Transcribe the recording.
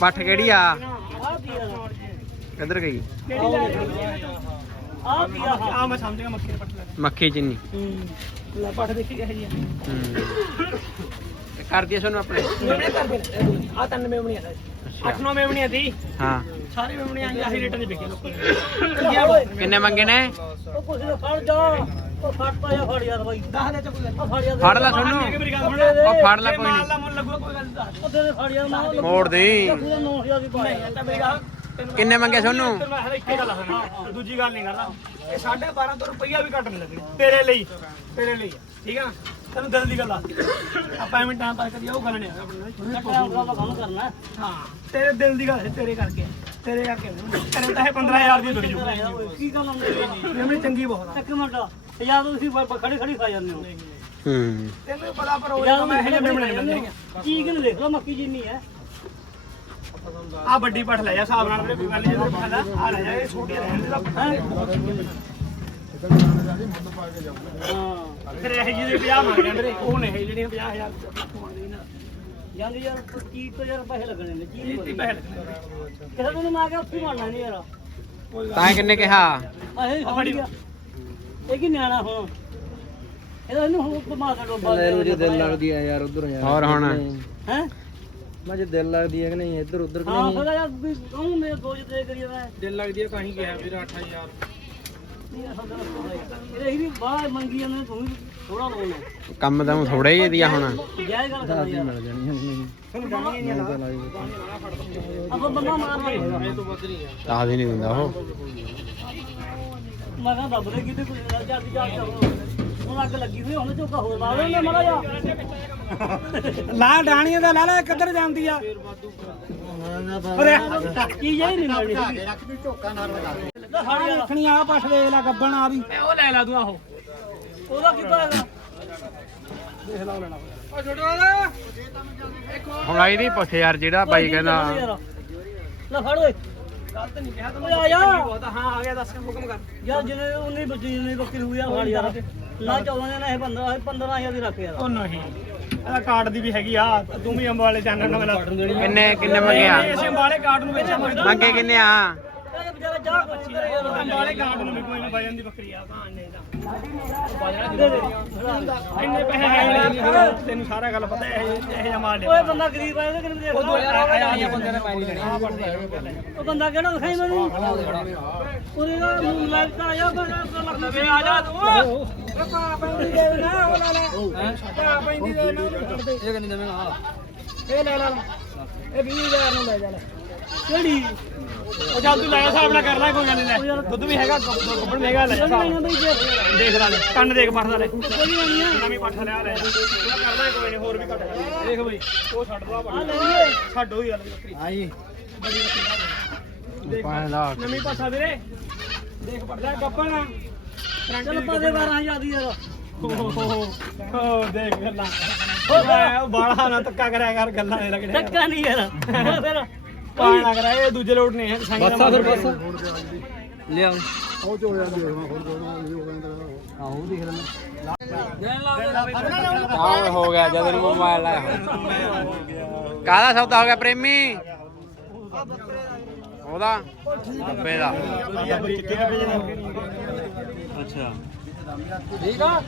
ਪੱਠ ਕਿਹੜੀ ਆ? ਆ ਆ ਕਿੱਧਰ ਗਈ? ਆ ਕੀ ਆ ਆ ਮੈਂ ਸਮਝ ਗਿਆ ਮੱਖੀ ਦੇ ਪੱਟ ਲੈ ਮੱਖੀ ਚਿੰਨੀ। ਹੂੰ। ਲੈ ਪੱਠ ਦੇਖੀ ਕਿਹੋ ਜੀ ਆ ਹੂੰ ਕਰਦੀ ਸਾਨੂੰ ਆਪਣੇ? ਮੇਮਣੇ ਕਰ ਦੇ ਆ ਤਿੰਨ ਮੇਮਣੀਆਂ ਆ ਅੱਠ ਨੌ ਮੇਮਣੀਆਂ ਸੀ। ਹਾਂ। ਸਾਰੇ ਮੇਮਣੀਆਂ ਆਹੀ ਰੇਟਾਂ ਦੇ ਵਿਕੇ ਲੋਕਾਂ ਨੇ। ਕਿੰਨੇ ਮੰਗੇ ਨੇ? ਉਹ ਕੁਛ ਨਾ ਫੜ ਜਾ। ਉਹ ਫੜ ਪਾ ਜਾ ਫੜ ਯਾਰ ਬਾਈ। ਦੱਸ ਦੇ ਚੱਕੂ ਆ ਫੜ ਯਾਰ ਫੜ ਲੈ ਸੋਨੂੰ। ਮੇਰੀ ਗੱਲ ਸੁਣ। ਉਹ ਫੜ ਲੈ ਕੋਈ ਨਹੀਂ। ਦਾ ਮੁੱਲ ਲੱਗੂਗਾ ਕੋਈ ਗੱਲ ਨਹੀਂ ਦੱਸ। ਉਹ ਤੇਰੇ ਫੜ ਯਾਰ ਮਾਂ ਮੋੜ ਦੇ। 9000 ਦੀ ਪਾਇਆ ਨਹੀਂ ਤਾਂ ਮੇਰੀ ਗੱਲ ਤੈਨੂੰ ਕਿੰਨੇ ਮੰਗੇ ਸੋਨੂੰ? ਦੂਜੀ ਗੱਲ ਨਹੀਂ ਕਰਦਾ। ਇਹ 1250 ਰੁਪਈਆ ਵੀ ਘੱਟ ਨਹੀਂ ਲੱਗਣਾ ਤੇਰੇ ਲਈ ਤੇਰੇ ਲਈ। ਠੀਕ ਆ? ਤੈਨੂੰ ਦਿਲ ਦੀ ਗੱਲ ਆ। ਆਪਾਂ ਐਵੇਂ ਟਾਈਮ ਪਾਸ ਕਰੀ ਉਹ ਗੱਲ ਨਹੀਂ ਆ। ਆਪਣੇ ਨਾਲ। ਟਾਈਮ ਦਾ ਕੰਮ ਕਰਨਾ। ਹਾਂ ਤੇਰੇ ਦਿਲ ਦੀ ਗੱਲ ਹੈ ਤੇਰੇ ਕਰਕੇ। ਤੇਰੇ ਕਰਕੇ ਤੇਰੇ ਤਾਂ ਇਹ 15000 ਦੀ ਵਿਕ ਜੂ ਕੀ ਗੱਲ ਆਉਂਦੀ ਹੈ ਚੰਗੀ ਬਹੁਤ ਆ। ਇੱਕ ਮਿੰਟ ਯਾਰ ਤੁਸੀਂ ਖੜੀ ਖੜੀ ਖਾ ਜਾਂਦੇ ਹੋ। ਹੂੰ। ਤੈਨੂੰ ਪਤਾ ਪਰ ਉਹ ਮੈਂ ਇਹ ਮੇਮਣੇ ਨਹੀਂ ਮਿਲਦੇ ਚੀਕ ਨੂੰ ਦੇਖ ਲਓ ਮੱਕੀ ਜਿੰਨੀ ਹੈ ਆ ਵੱਡੀ ਪੱਠ ਲੈ ਜਾ ਹਿਸਾਬ ਨਾਲ ਕੋਈ ਗੱਲ ਨਹੀਂ ਪਤਾ ਆ। ਲੈ ਜਾ ਇਹ ਛੋਟੀ ਰਹਿਣ ਦੇ ਹਾਂ? ਫਿਰ ਇਹ ਜਿਹੇ 50 ਮੰਗਦੇ ਆ ਉਹ ਨੇ ਇਹ ਜਿਹੜੀਆਂ 50000 ਮੰਗਦੇ ਨੇ ਜਾਂਦੀ ਯਾਰ ਚੀਕ ਤੋਂ ਯਾਰ ਪੈਸੇ ਲੱਗਣੇ ਨੇ ਚੀਕ ਇਹ ਪੈਸੇ ਲੱਗਣੇ ਕਿਸੇ ਨੂੰ ਮੈਂ ਕਿਹਾ ਉੱਥੇ ਮੰਨਣਾ ਨਹੀਂ ਯਾਰ। ਤਾਂ ਕਿੰਨੇ ਕਿਹਾ? ਪੈਸੇ ਸਮਝ ਗਿਆ। ਇਹ ਕੀ ਨਿਆਣਾ ਹੁਣ? ਇਹਦਾ ਇਹਨੂੰ ਹੁਣ ਦਿਮਾਗ ਦਾ ਡੋਬਾ ਮੁਝੇ ਦਿਲ ਲੱਗਦੀ ਹੈ ਯਾਰ ਉਧਰ ਯਾਰ। ਹੋਰ ਹੁਣ? ਹੈ? ਮੁਝੇ ਦਿਲ ਲੱਗਦੀ ਹੈ ਕਿ ਨਹੀਂ ਇੱਧਰ ਉਧਰ ਹਾਂ ਪਤਾ ਯਾਰ ਵੀ ਕਹੂੰ ਮੇਰੇ ਦੋਜ ਤੇ ਕਰੀ ਮੈਂ। ਦਿਲ ਲੱਗਦੀ ਹੈ ਕਾਹੀਂ ਗਿਆ ਵੀਰ 8000 ਇਹ ਵੀ ਬਾਹਰ ਮੰਗੀ ਜਾਂਦੇ ਨੇ ਤੂੰ ਵੀ ਥੋੜਾ ਲੋਣਾ ਕੰਮ ਤਾਂ ਥੋੜਾ ਹੀ ਦਿਆ ਹੁਣ। ਜਾਇ ਗੱਲ ਕਰ ਯਾਰ ਮਿਲ ਜਾਣੀ ਨਹੀਂ ਤੁਹਾਨੂੰ ਜਾਣੀ ਨਹੀਂ ਆਪਾਂ ਬੰਦਾ ਮਾਰ ਨਹੀਂ ਦਿੰਦਾ ਉਹ। ਮੈਂ ਕਿਹਾ ਦੱਬ ਦੇ ਕਿਤੇ ਕੋਈ ਜਾ ਹੁਣ ਅੱਗ ਲੱਗੀ ਹੋਈ ਹੁਣ ਝੋਕਾ ਹੋਰ ਲਾ ਲੈਣੇ ਮਾੜਾ ਜਾ ਲਾ ਡਾਣੀਆਂ ਦਾ ਲਾ ਲੈ ਕਿੱਧਰ ਜਾਂਦੀ ਆ ਅਰੇ ਕੀ ਜਾਈ ਨਹੀਂ ਮਿਲਣੀ ਹਾਂ ਦੇਖਣੀ ਆ ਪੱਠ ਦੇ ਲੈ ਗੱਬਣ ਆ ਦੀ ਉਹ ਲੈ ਲਾ ਤੂੰ ਆਹੋ। ਉਹਦਾ ਕੀ ਪਾਏਗਾ ਉਹ ਛੋਟੇ ਵਾਲਾ। ਹੁਣ ਆਈ ਨਹੀਂ ਪੁੱਛ ਯਾਰ ਜਿਹੜਾ ਬਾਈ ਕਹਿੰਦਾ। ਲੈ ਫੜ ਓਏ। ਗਲਤ ਨਹੀਂ ਕਿਹਾ ਓਏ ਆ ਜਾ। ਬਹੁਤ ਆ, ਹਾਂ ਆ ਗਿਆ ਦੱਸ ਹੁਕਮ ਕਰ। ਯਾਰ ਜਿੰਨੇ ਉਨੀ ਬੱਚੀ ਜਿੰਨੀ ਬੱਕਰੀ ਹੋਈ ਆ ਫੜ ਯਾਰ। ਨਾ 14 ਜਣਾ ਇਹ 15 ਇਹ 15000 ਦੀ ਰੱਖ ਯਾਰ। ਉਹ ਨਹੀਂ। ਇਹਦਾ ਕਾਰਡ ਦੀ ਵੀ ਹੈਗੀ ਆ। ਤੂੰ ਵੀ ਅੰਬ ਵਾਲੇ ਚੈਨਲ ਨਾਲ ਮਿਲਾ ਕਿੰਨੇ ਕਿੰਨੇ ਮੰਗੇ ਆ ਇਸੇ ਅੰਬਾਲੇ ਕਾਰਡ ਨੂੰ ਵੇਚਿਆ। ਮੈਂ ਮੰਗੇ ਕਿੰਨੇ ਆ? ਇਹ ਵਿਚਾਰਾ ਜਾ ਅੰਬਾਲੇ ਕਾਰਡ ਨੂੰ ਵੀ ਕੋਈ ਨਾ ਵਜਨ ਦੀ ਬੱਕਰੀ ਆ। ਤਾਂ। ਦੇ ਦੇ। ਇੰਨੇ ਪੈਸੇ ਹੈ ਨਹੀਂ ਤੈਨੂੰ ਸਾਰਾ ਗੱਲ ਪਤਾ ਇਹ ਇਹ ਜਿਹਾ ਮਾਲ ਓਏ ਲਿਆ ਬੰਦਾ ਗਰੀਬ ਆ ਇਹਦੇ ਕਿੰਨੇ ਉਹ ਆਇਆ ਬੰਦੇ ਬੰਦਾ ਕਿਹੜਾ ਦਿਖਾਈ ਮੈਨੂੰ ਉਹਦੇ ਦਾ ਮੂੰਹ ਲੱਗਦਾ ਆ ਬੜਾ ਲੱਗ ਵੇ ਆ ਜਾ ਤੂੰ। ਇਹ ਕਿੰਨੀ ਦੇਵੇਂਗਾ? ਇਹ ਲੈ ਲੈ। ਇਹ 20000 ਨੂੰ ਲੈ ਜਾ ਲੈ। ਕਿਹੜੀ? ਉਹ ਚੱਲ ਤੂੰ ਲੈ ਹਿਸਾਬ ਨਾਲ ਕਰ ਲੈ ਕੋਈ ਗੱਲ ਨਹੀਂ ਲੈ। ਦੁੱਧ ਵੀ ਹੈਗਾ ਕੱਪੜ ਵੀ ਹੈਗਾ ਲੈ ਹਿਸਾਬ ਨਹੀਂ ਦੇਖ ਲੈ ਲੈ ਕੰਨ ਦੇਖ ਪੱਠ ਲੈ ਕੋਈ ਨਹੀਂ ਆ ਨਵੀਂ ਪੱਠ ਲਿਆ ਲੈ। ਜਾ ਤੂੰ ਕਰ ਲੈ ਕੋਈ ਨਹੀਂ ਹੋਰ ਵੀ ਘੱਟ ਕਰ ਲੈ। ਦੇਖ ਬਈ ਉਹ ਛੱਡ ਲਾ ਆ ਪੱਠ ਲੈ ਛੱਡ ਹੋਈ ਗੱਲ ਬੱਕਰੀ। ਆਈ। ਦੇਖ ਪਾਣ ਦਾ ਨਵੀਂ ਪਾਸਾ ਵੀਰੇ। ਦੇਖ ਪੱਠ ਲੈ ਗੱਪਣ ਚਲ ਪਾ ਦੇ 12000 ਦੀ ਯਾਰ। ਹੋ ਹੋ ਦੇਖ ਗੱਲਾਂ। ਉਹ ਬਾਲਾ ਨਾ ਤੱਕਾ ਕਰਿਆ ਕਰ ਗੱਲਾਂ ਨੇ ਲੱਗਣੇ ਟੱਕਾ ਨਹੀਂ ਯਾਰ। ਉਹ ਫਿਰ ਪਾਣ ਲੱਗ ਰਿਹਾ ਇਹ ਦੂਜੇ ਲੋਟ ਨੇ ਸੰਗ ਦਾ ਬੱਸਾ ਫਿਰ ਮਾਰ ਬੱਸ। ਲਿਆ ਉਹ ਚੋ ਜਾਂਦੀ ਹੈ ਆਹੋ ਉਹ ਦੇਖ ਲੈਣਾ ਆਹ ਹੋ ਗਿਆ ਜਦ ਨੂੰ ਮੋਬਾਈਲ ਲਾਇਆ? ਕਾਹਦਾ ਸੌਦਾ ਹੋ ਗਿਆ ਪ੍ਰੇਮੀ? ਉਹਦਾ? ਅੱਬੇ ਦਾ। ਠੀਕ ਆ?